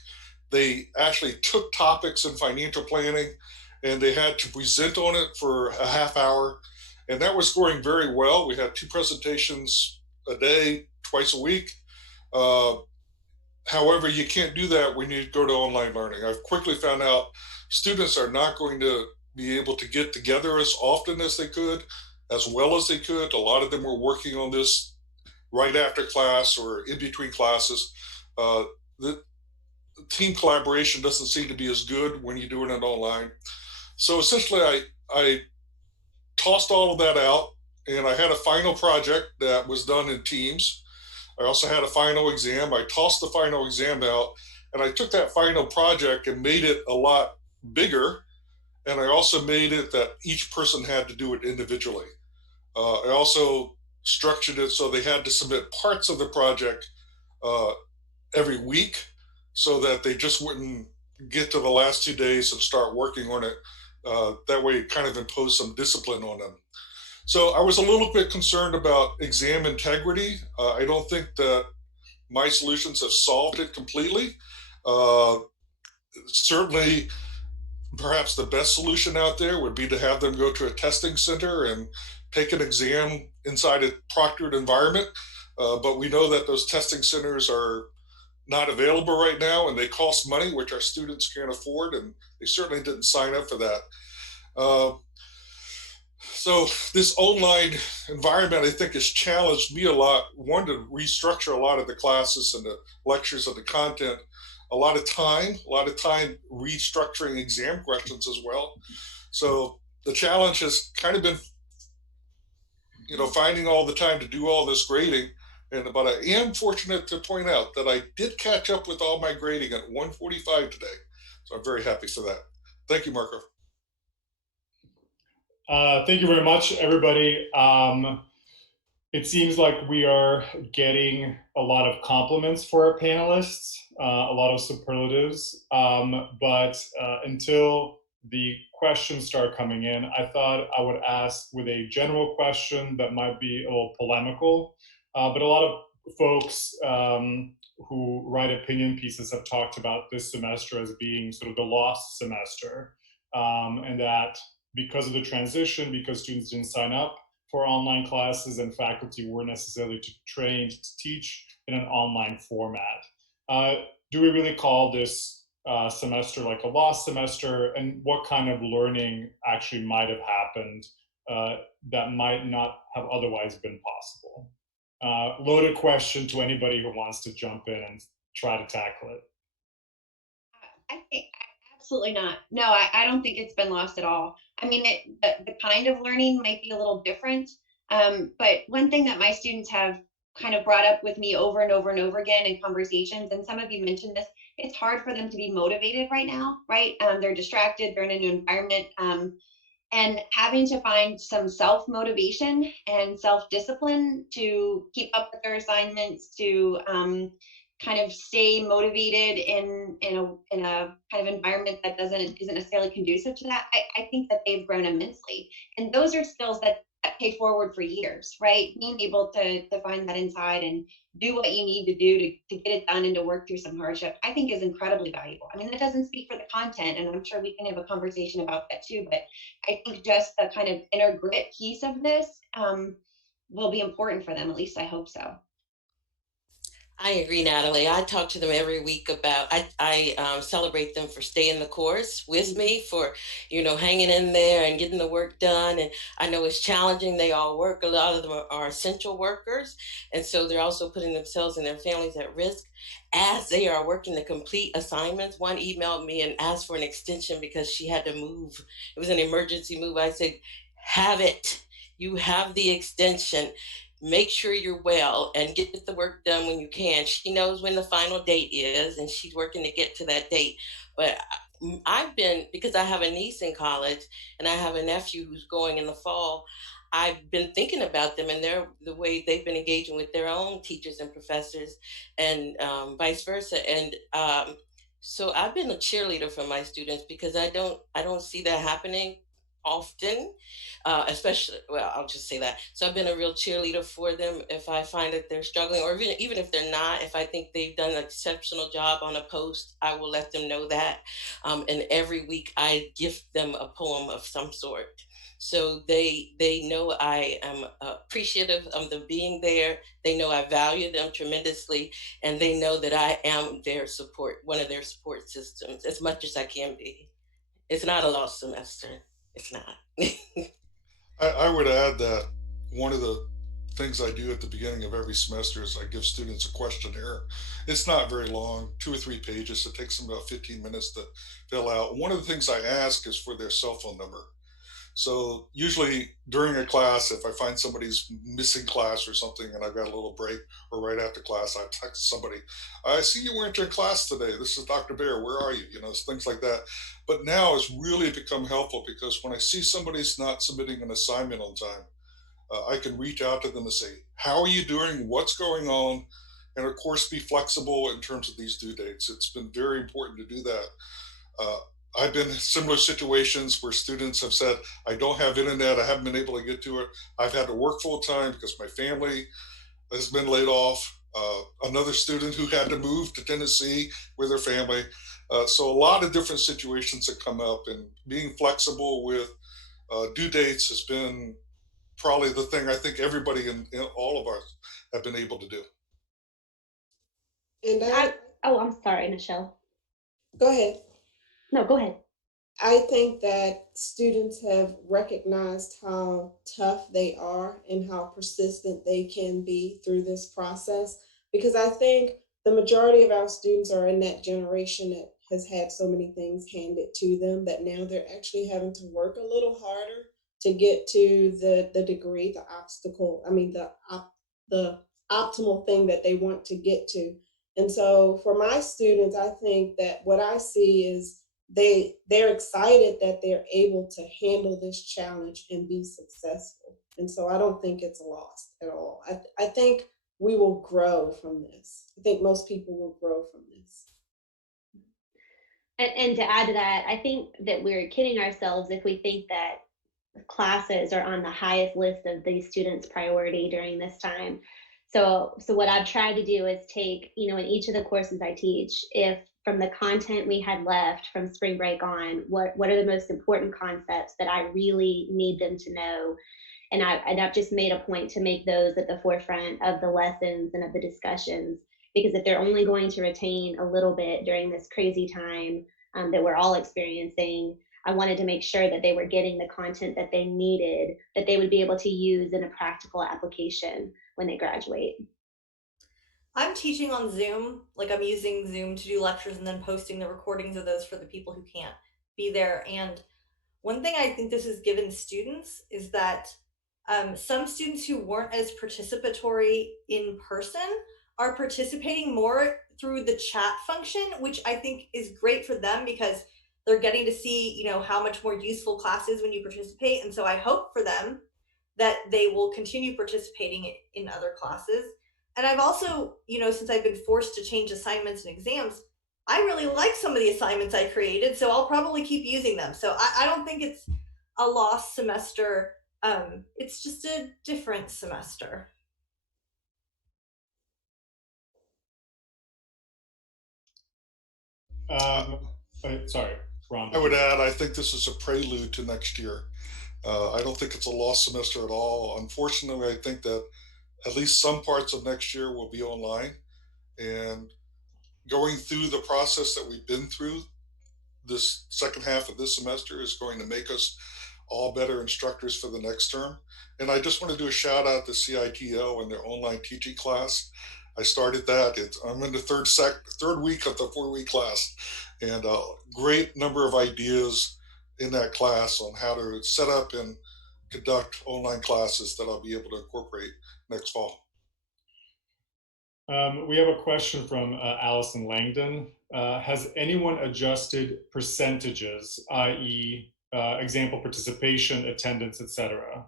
They actually took topics in financial planning and they had to present on it for a half hour. And that was going very well. We had 2 presentations a day, twice a week. However, you can't do that when you go to online learning. I've quickly found out students are not going to be able to get together as often as they could, as well as they could. A lot of them were working on this right after class or in between classes. The team collaboration doesn't seem to be as good when you're doing it online. So essentially, I tossed all of that out, and I had a final project that was done in teams. I also had a final exam. I tossed the final exam out, and I took that final project and made it a lot bigger, and I also made it that each person had to do it individually. I also structured it so they had to submit parts of the project every week so that they just wouldn't get to the last 2 days and start working on it. That way, it kind of imposed some discipline on them. So I was a little bit concerned about exam integrity. I don't think that my solutions have solved it completely. Certainly, perhaps the best solution out there would be to have them go to a testing center and take an exam inside a proctored environment. But we know that those testing centers are not available right now and they cost money, which our students can't afford, and they certainly didn't sign up for that. So this online environment, I think, has challenged me a lot. One, to restructure a lot of the classes and the lectures and the content, a lot of time restructuring exam questions as well. So the challenge has kind of been, finding all the time to do all this grading. But I am fortunate to point out that I did catch up with all my grading at 1:45 today. So I'm very happy for that. Thank you, Marco. Thank you very much, everybody. It seems like we are getting a lot of compliments for our panelists, a lot of superlatives, but until the questions start coming in, I thought I would ask with a general question that might be a little polemical, but a lot of folks who write opinion pieces have talked about this semester as being sort of the lost semester, and that because of the transition, because students didn't sign up for online classes and faculty weren't necessarily trained to teach in an online format. Do we really call this semester like a lost semester? And what kind of learning actually might have happened that might not have otherwise been possible? Loaded question to anybody who wants to jump in and try to tackle it. I think absolutely not. No, I don't think it's been lost at all. I mean, the kind of learning might be a little different. But one thing that my students have kind of brought up with me over and over and over again in conversations, and some of you mentioned this, it's hard for them to be motivated right now, right? They're distracted, they're in a new environment, and having to find some self-motivation and self-discipline to keep up with their assignments, to kind of stay motivated in a kind of environment that isn't necessarily conducive to that. I think that they've grown immensely, and those are skills that pay forward for years, right? Being able to find that inside and do what you need to do to get it done and to work through some hardship, I think is incredibly valuable. I mean, that doesn't speak for the content, and I'm sure we can have a conversation about that too, but I think just the kind of inner grit piece of this will be important for them. At least I hope so. I agree, Natalie. I talk to them every week about, I celebrate them for staying the course with me, for, hanging in there and getting the work done. And I know it's challenging. They all work. A lot of them are essential workers. And so they're also putting themselves and their families at risk as they are working to complete assignments. One emailed me and asked for an extension because she had to move. It was an emergency move. I said, have it. You have the extension. Make sure you're well and get the work done when you can. She knows when the final date is and she's working to get to that date. But because I have a niece in college and I have a nephew who's going in the fall, I've been thinking about them and the way they've been engaging with their own teachers and professors and vice versa. And so I've been a cheerleader for my students because I don't see that happening often, especially, well, I'll just say that. So I've been a real cheerleader for them. If I find that they're struggling, or even if they're not, if I think they've done an exceptional job on a post, I will let them know that. And every week I gift them a poem of some sort. So they know I am appreciative of them being there. They know I value them tremendously, and they know that I am their support, one of their support systems, as much as I can be. It's not a lost semester. It's not. I would add that one of the things I do at the beginning of every semester is I give students a questionnaire. It's not very long, 2 or 3 pages. It takes them about 15 minutes to fill out. One of the things I ask is for their cell phone number. So usually during a class, if I find somebody's missing class or something and I've got a little break, or right after class, I text somebody, I see you weren't in class today. This is Dr. Bear. Where are you? Things like that. But now it's really become helpful because when I see somebody's not submitting an assignment on time, I can reach out to them and say, how are you doing? What's going on? And of course, be flexible in terms of these due dates. It's been very important to do that. Uh, I've been in similar situations where students have said, I don't have internet, I haven't been able to get to it. I've had to work full time because my family has been laid off. Another student who had to move to Tennessee with their family. So a lot of different situations that come up, and being flexible with due dates has been probably the thing I think everybody in all of us have been able to do. And I'm sorry, Michelle. go ahead. No, go ahead. I think that students have recognized how tough they are and how persistent they can be through this process. Because I think the majority of our students are in that generation that has had so many things handed to them that now they're actually having to work a little harder to get to the degree, the obstacle, I mean, the optimal thing that they want to get to. And so for my students, I think that what I see is they're excited that they're able to handle this challenge and be successful. And so I don't think it's a loss at all. I think we will grow from this. I think most people will grow from this. And to add to that, I think that we're kidding ourselves if we think that classes are on the highest list of these students' priority during this time. So what I've tried to do is take, in each of the courses I teach, if from the content we had left from spring break on, what are the most important concepts that I really need them to know? And I've just made a point to make those at the forefront of the lessons and of the discussions, because if they're only going to retain a little bit during this crazy time that we're all experiencing, I wanted to make sure that they were getting the content that they needed, that they would be able to use in a practical application when they graduate. I'm teaching on Zoom, like I'm using Zoom to do lectures and then posting the recordings of those for the people who can't be there. And one thing I think this has given students is that some students who weren't as participatory in person are participating more through the chat function, which I think is great for them because they're getting to see, how much more useful class is when you participate. And so I hope for them that they will continue participating in other classes. And I've also, since I've been forced to change assignments and exams, I really like some of the assignments I created, so I'll probably keep using them. So I don't think it's a lost semester. It's just a different semester. Sorry, Ron. I would add, I think this is a prelude to next year. I don't think it's a lost semester at all. Unfortunately, I think that at least some parts of next year will be online, and going through the process that we've been through this second half of this semester is going to make us all better instructors for the next term. And I just want to do a shout out to CITL and their online teaching class. I started that. I'm in the third week of the 4-week class, and a great number of ideas in that class on how to set up and conduct online classes that I'll be able to incorporate next fall. We have a question from Allison Langdon. Has anyone adjusted percentages, i.e. Example participation, attendance, etc.?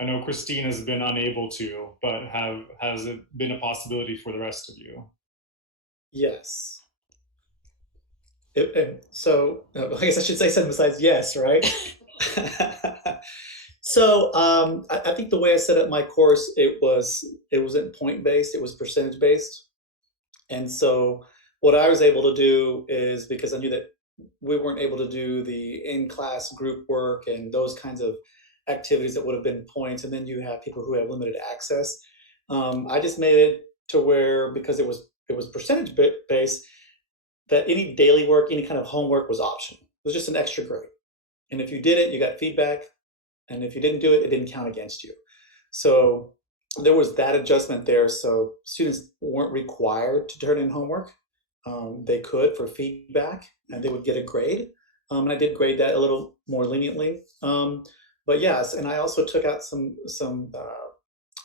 I know Christine has been unable to, but has it been a possibility for the rest of you? Yes. So I guess I should say something besides yes, right? So I think the way I set up my course, it wasn't point based, it was percentage based. And so what I was able to do is, because I knew that we weren't able to do the in-class group work and those kinds of activities that would have been points, and then you have people who have limited access. I just made it to where, because it was percentage based, that any daily work, any kind of homework was optional. It was just an extra grade. And if you did it, you got feedback. And if you didn't do it, it didn't count against you. So there was that adjustment there. So students weren't required to turn in homework. They could for feedback, and they would get a grade. And I did grade that a little more leniently. But yes, and I also took out some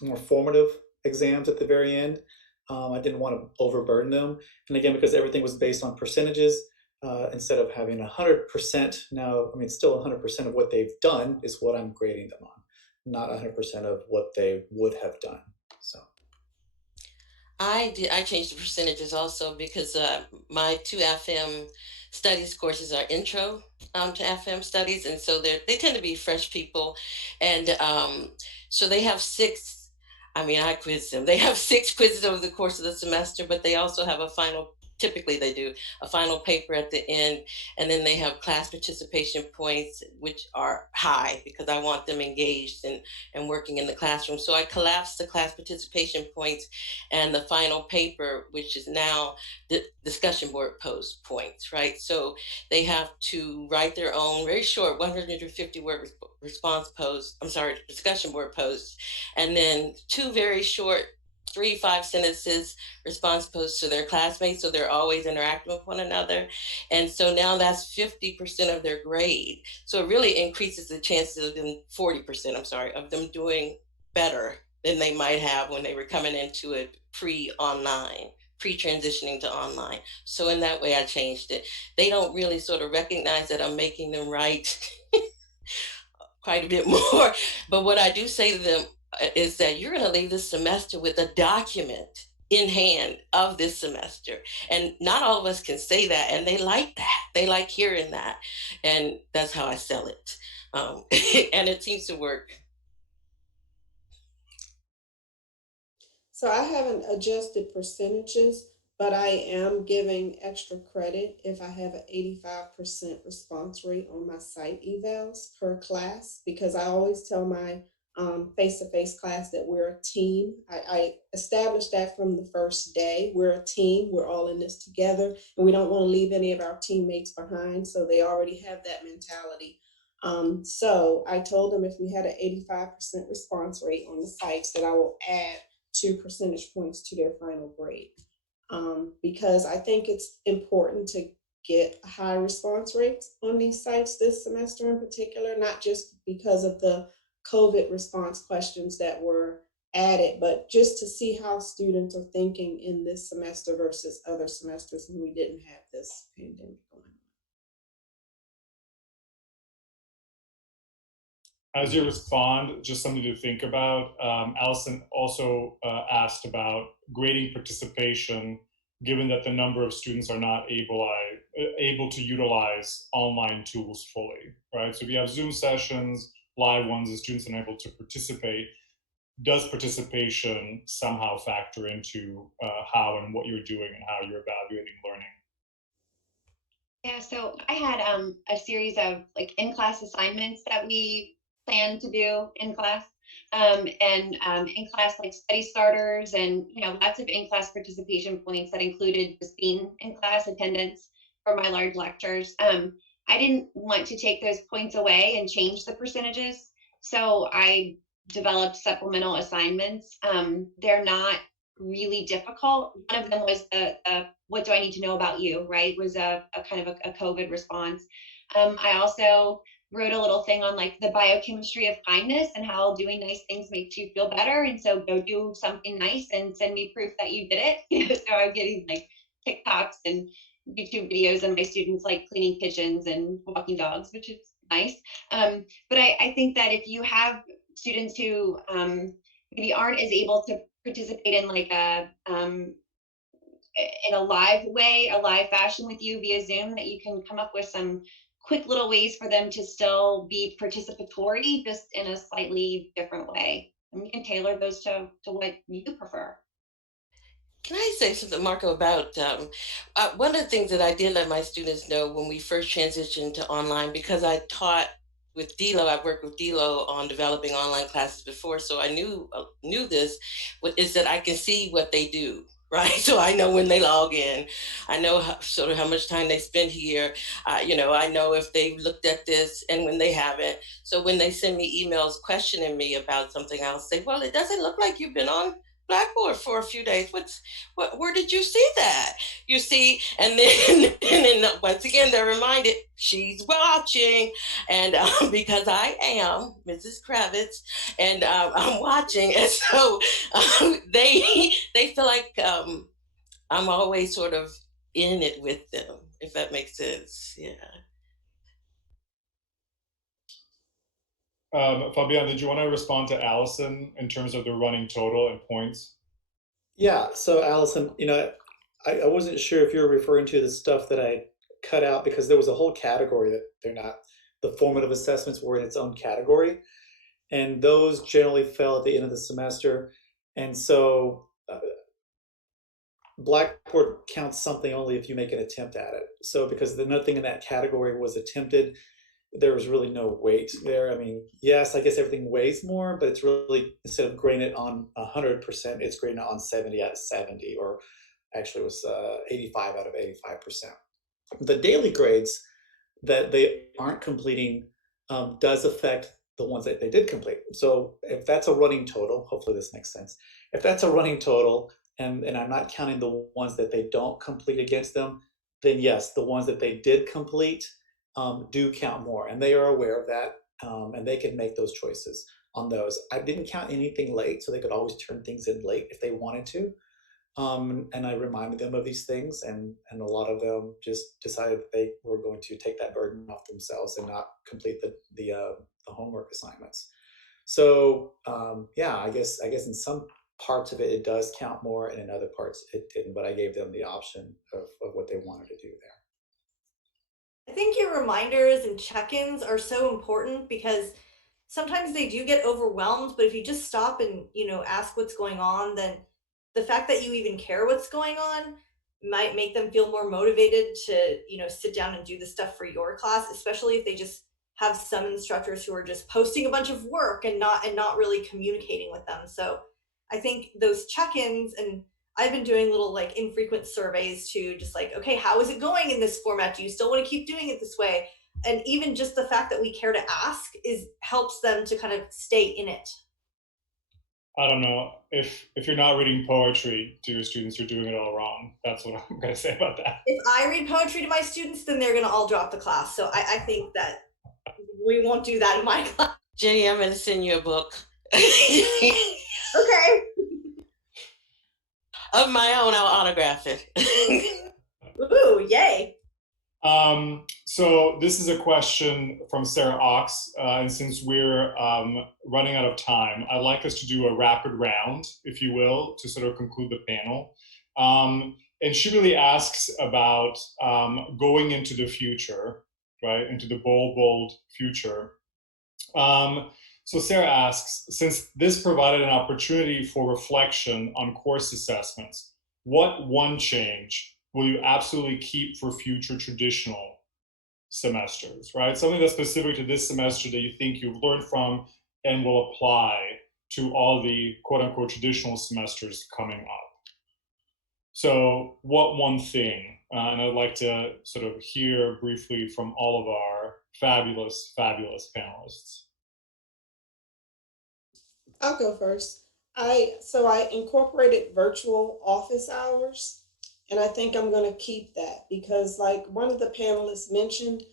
more formative exams at the very end. I didn't want to overburden them. And again, because everything was based on percentages, instead of having 100%, now, I mean, still 100% of what they've done is what I'm grading them on. not 100% of what they would have done. So I changed the percentages also because my two FM studies courses are intro to FM studies, and so they tend to be fresh people, and so they have six. I mean, I quiz them. They have six quizzes over the course of the semester, but they also have a final. Typically, they do a final paper at the end, and then they have class participation points, which are high because I want them engaged and working in the classroom. So I collapsed the class participation points and the final paper, which is now the discussion board post points, right? So they have to write their own very short 150 word response post, I'm sorry, discussion board posts, and then two very short 3-5 sentences response posts to their classmates, so they're always interacting with one another. And so now that's 50% of their grade. So it really increases the chances of them, 40%, I'm sorry, of them doing better than they might have when they were coming into it pre-online, pre-transitioning to online. So in that way, I changed it. They don't really sort of recognize that I'm making them write quite a bit more. But what I do say to them is that you're going to leave this semester with a document in hand of this semester. And not all of us can say that. And they like that. They like hearing that. And that's how I sell it. And it seems to work. So I haven't adjusted percentages, but I am giving extra credit if I have an 85% response rate on my site evals per class, because I always tell my face-to-face class that we're a team. I established that from the first day. We're a team. We're all in this together, and we don't want to leave any of our teammates behind. So they already have that mentality. So I told them if we had an 85% response rate on the sites, that I will add 2 percentage points to their final grade. Because I think it's important to get high response rates on these sites this semester in particular, not just because of the COVID response questions that were added, but just to see how students are thinking in this semester versus other semesters when we didn't have this pandemic going on. As you respond, just something to think about. Allison also asked about grading participation, given that the number of students are not able to utilize online tools fully, right? So if you have Zoom sessions, live ones, the students are unable to participate. Does participation somehow factor into how and what you're doing and how you're evaluating learning? Yeah, so I had a series of like in-class assignments that we planned to do in class, and in-class like study starters, and lots of in-class participation points that included just being in class attendance for my large lectures. I didn't want to take those points away and change the percentages, so I developed supplemental assignments. They're not really difficult. One of them was the what do I need to know about you, right? Was a kind of a COVID response. I also wrote a little thing on like the biochemistry of kindness and how doing nice things makes you feel better. And so go do something nice and send me proof that you did it. So I'm getting like TikToks and YouTube videos of my students like cleaning kitchens and walking dogs, which is nice. But I think that if you have students who maybe aren't as able to participate in like in a live way, a live fashion with you via Zoom, that you can come up with some quick little ways for them to still be participatory, just in a slightly different way. And you can tailor those to what you prefer. Can I say something, Marco, about one of the things that I did let my students know when we first transitioned to online, because I taught with DLO, I've worked with DLO on developing online classes before, so I knew this, is that I can see what they do, right? So I know when they log in, I know sort of how much time they spend here. I know if they looked at this and when they haven't. So when they send me emails questioning me about something, I'll say, well, it doesn't look like you've been on Blackboard for a few days. Where did you see that? You see, and then once again they're reminded she's watching, and because I am Mrs. Kravitz, and I'm watching, and so they feel like I'm always sort of in it with them, if that makes sense. Yeah. Fabian, did you want to respond to Allison in terms of the running total and points? Yeah, so Allison, I wasn't sure if you were referring to the stuff that I cut out because there was a whole category that they're not, the formative assessments were in its own category. And those generally fell at the end of the semester. And so Blackboard counts something only if you make an attempt at it. So because nothing in that category was attempted, there was really no weight there. I mean, yes, I guess everything weighs more, but it's really, instead of grading it on 100%, it's grading it on 70 out of 70, or actually it was 85 out of 85%. The daily grades that they aren't completing does affect the ones that they did complete. So if that's a running total, hopefully this makes sense. If that's a running total, and I'm not counting the ones that they don't complete against them, then yes, the ones that they did complete do count more, and they are aware of that, and they can make those choices on those. I didn't count anything late, so they could always turn things in late if they wanted to. And I reminded them of these things, and a lot of them just decided that they were going to take that burden off themselves and not complete the homework assignments. So yeah, I guess in some parts of it, it does count more, and in other parts it didn't. But I gave them the option of what they wanted to do there. I think your reminders and check-ins are so important because sometimes they do get overwhelmed, but if you just stop and, ask what's going on, then the fact that you even care what's going on might make them feel more motivated to, sit down and do the stuff for your class, especially if they just have some instructors who are just posting a bunch of work and not really communicating with them. So I think those check-ins, and I've been doing little like infrequent surveys to just like, okay, how is it going in this format? Do you still want to keep doing it this way? And even just the fact that we care to ask helps them to kind of stay in it. I don't know, if you're not reading poetry to your students, you're doing it all wrong. That's what I'm going to say about that. If I read poetry to my students, then they're going to all drop the class. So I think that we won't do that in my class. Jenni, I'm going to send you a book. Okay. Of my own, I'll autograph it. Ooh, yay. So this is a question from Sarah Ox, and since we're running out of time, I'd like us to do a rapid round, if you will, to sort of conclude the panel. And she really asks about going into the future, right, into the bold future. So Sarah asks, since this provided an opportunity for reflection on course assessments, what one change will you absolutely keep for future traditional semesters, right? Something that's specific to this semester that you think you've learned from and will apply to all the quote unquote traditional semesters coming up. So what one thing, and I'd like to sort of hear briefly from all of our fabulous panelists. I'll go first. I incorporated virtual office hours, and I think I'm going to keep that because, like one of the panelists mentioned,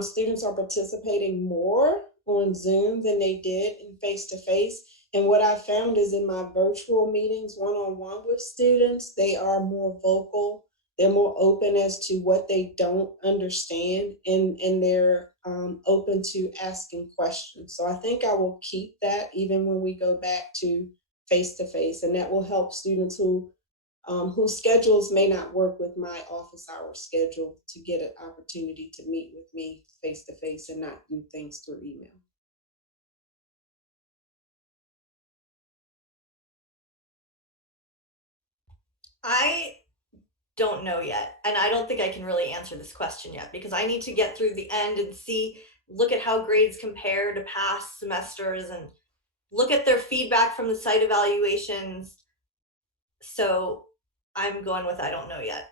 students are participating more on Zoom than they did in face-to-face. And what I found is in my virtual meetings one-on-one with students, they are more vocal. They're more open as to what they don't understand, and they're open to asking questions. So I think I will keep that even when we go back to face-to-face, and that will help students whose schedules may not work with my office hour schedule to get an opportunity to meet with me face-to-face and not do things through email. I don't know yet, and I don't think I can really answer this question yet because I need to get through the end and look at how grades compare to past semesters and look at their feedback from the site evaluations. So I'm going with I don't know yet.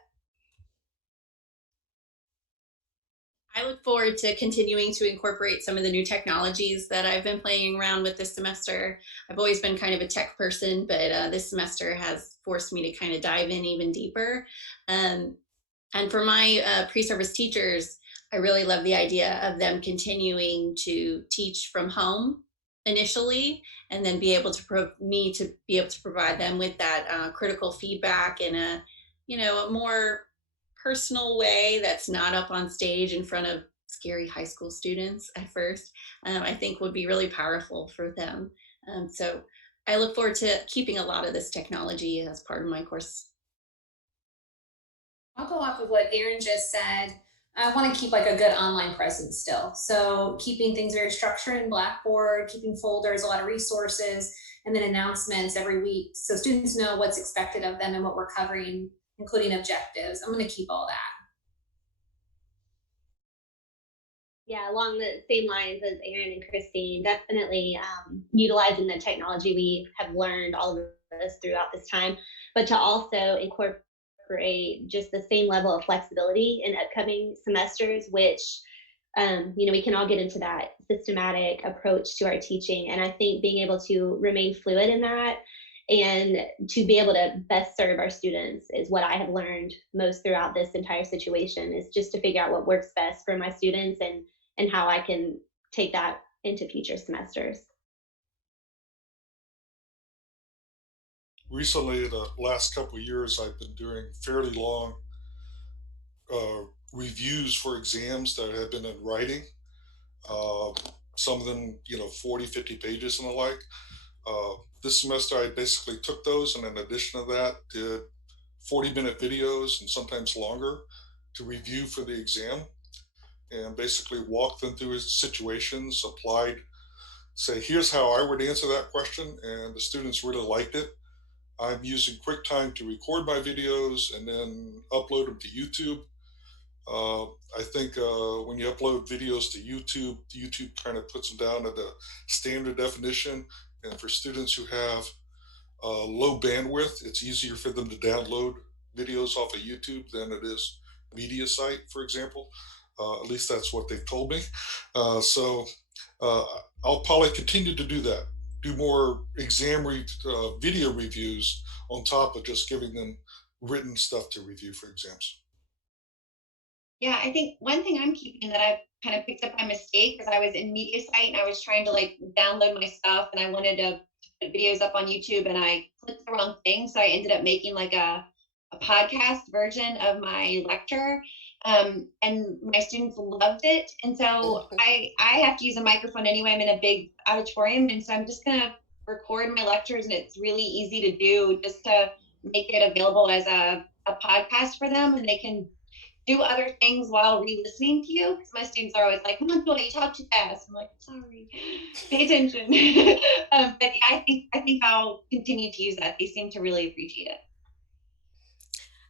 I look forward to continuing to incorporate some of the new technologies that I've been playing around with this semester. I've always been kind of a tech person, but this semester has forced me to kind of dive in even deeper. And for my pre-service teachers, I really love the idea of them continuing to teach from home initially, and then be able to provide them with that critical feedback in a more personal way that's not up on stage in front of scary high school students at first, I think would be really powerful for them. So I look forward to keeping a lot of this technology as part of my course. I'll go off of what Erin just said. I want to keep like a good online presence still. So keeping things very structured in Blackboard, keeping folders, a lot of resources, and then announcements every week so students know what's expected of them and what we're covering, including objectives. I'm going to keep all that. Yeah, along the same lines as Erin and Christine, definitely utilizing the technology we have learned all of this throughout this time, but to also incorporate just the same level of flexibility in upcoming semesters, which we can all get into that systematic approach to our teaching. And I think being able to remain fluid in that and to be able to best serve our students is what I have learned most throughout this entire situation, is just to figure out what works best for my students and how I can take that into future semesters. Recently, the last couple of years, I've been doing fairly long reviews for exams that have been in writing. Uh, some of them, 40, 50 pages and the like. This semester, I basically took those and in addition to that, did 40-minute videos and sometimes longer to review for the exam and basically walked them through situations, applied, say, here's how I would answer that question. And the students really liked it. I'm using QuickTime to record my videos and then upload them to YouTube. I think when you upload videos to YouTube, YouTube kind of puts them down at the standard definition. And for students who have low bandwidth, it's easier for them to download videos off of YouTube than it is MediaSite, for example. At least that's what they've told me. So I'll probably continue to do that. Do more video reviews on top of just giving them written stuff to review for exams. Yeah, I think one thing I'm keeping that I've kind of picked up by mistake, because I was in MediaSite and I was trying to like download my stuff and I wanted to put videos up on YouTube and I clicked the wrong thing. So I ended up making like a podcast version of my lecture. And my students loved it. And so I have to use a microphone anyway. I'm in a big auditorium. And so I'm just going to record my lectures, and it's really easy to do, just to make it available as a podcast for them. And they can do other things while re-listening to you, because my students are always like, come on, Joy, you talk too fast. I'm like, sorry, pay attention. But yeah, I think I'll continue to use that. They seem to really appreciate it.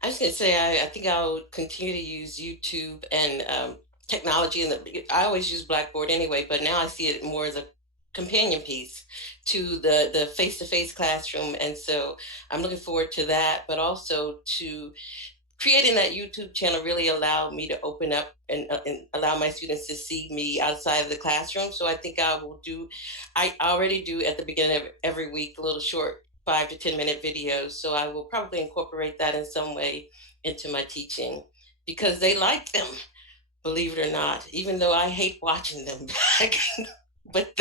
I was going to say, I think I'll continue to use YouTube and technology. I always use Blackboard anyway, but now I see it more as a companion piece to the face-to-face classroom. And so I'm looking forward to that, but also to creating that YouTube channel really allowed me to open up and allow my students to see me outside of the classroom. So I think I already do at the beginning of every week, a little short 5 to 10 minute videos. So I will probably incorporate that in some way into my teaching because they like them, believe it or not, even though I hate watching them back. But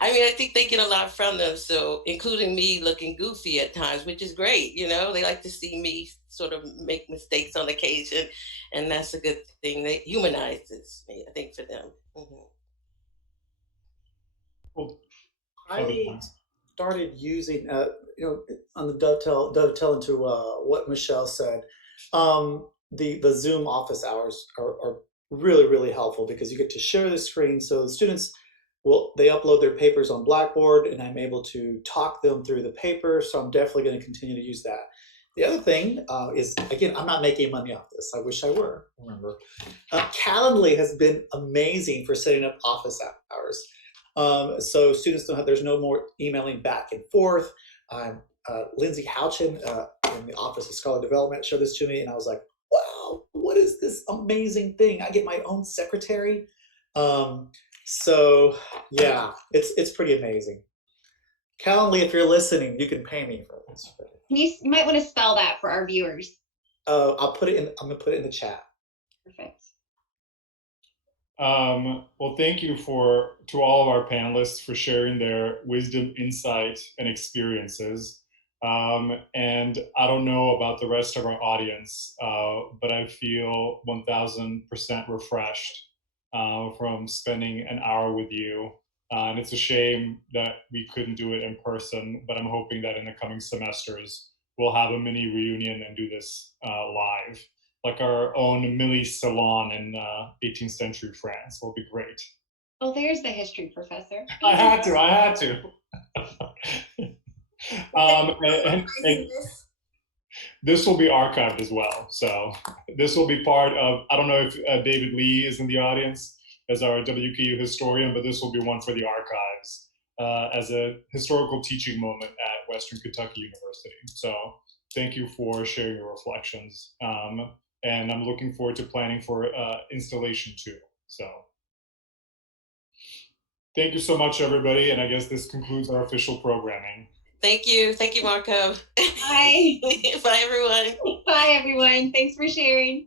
I think they get a lot from them. So including me looking goofy at times, which is great. They like to see me sort of make mistakes on occasion. And that's a good thing. That humanizes me, I think, for them. Mm-hmm. Well, I started using, on the dovetail into what Michelle said, the Zoom office hours are really, really helpful because you get to share the screen. So the students, they upload their papers on Blackboard and I'm able to talk them through the paper. So I'm definitely going to continue to use that. The other thing is, again, I'm not making money off this. I wish I were, remember. Calendly has been amazing for setting up office hours. So students don't have, there's no more emailing back and forth. Lindsay Houchin in the Office of Scholar Development showed this to me and I was like, wow, what is this amazing thing? I get my own secretary. So yeah, it's pretty amazing. Calendly, if you're listening, you can pay me for this. You might want to spell that for our viewers. I'm gonna put it in the chat. Perfect. Well, thank you to all of our panelists for sharing their wisdom, insight, and experiences. And I don't know about the rest of our audience, but I feel 1000% refreshed from spending an hour with you. And it's a shame that we couldn't do it in person, but I'm hoping that in the coming semesters, we'll have a mini reunion and do this live, like our own Millie Salon in 18th century France. Will be great. Oh, there's the history professor. I had to. And this will be archived as well. So this will be part of, I don't know if David Lee is in the audience as our WKU historian, but this will be one for the archives as a historical teaching moment at Western Kentucky University. So thank you for sharing your reflections. And I'm looking forward to planning for installation 2. So thank you so much, everybody. And I guess this concludes our official programming. Thank you, Marco. Bye. Bye, everyone. Bye, everyone. Thanks for sharing.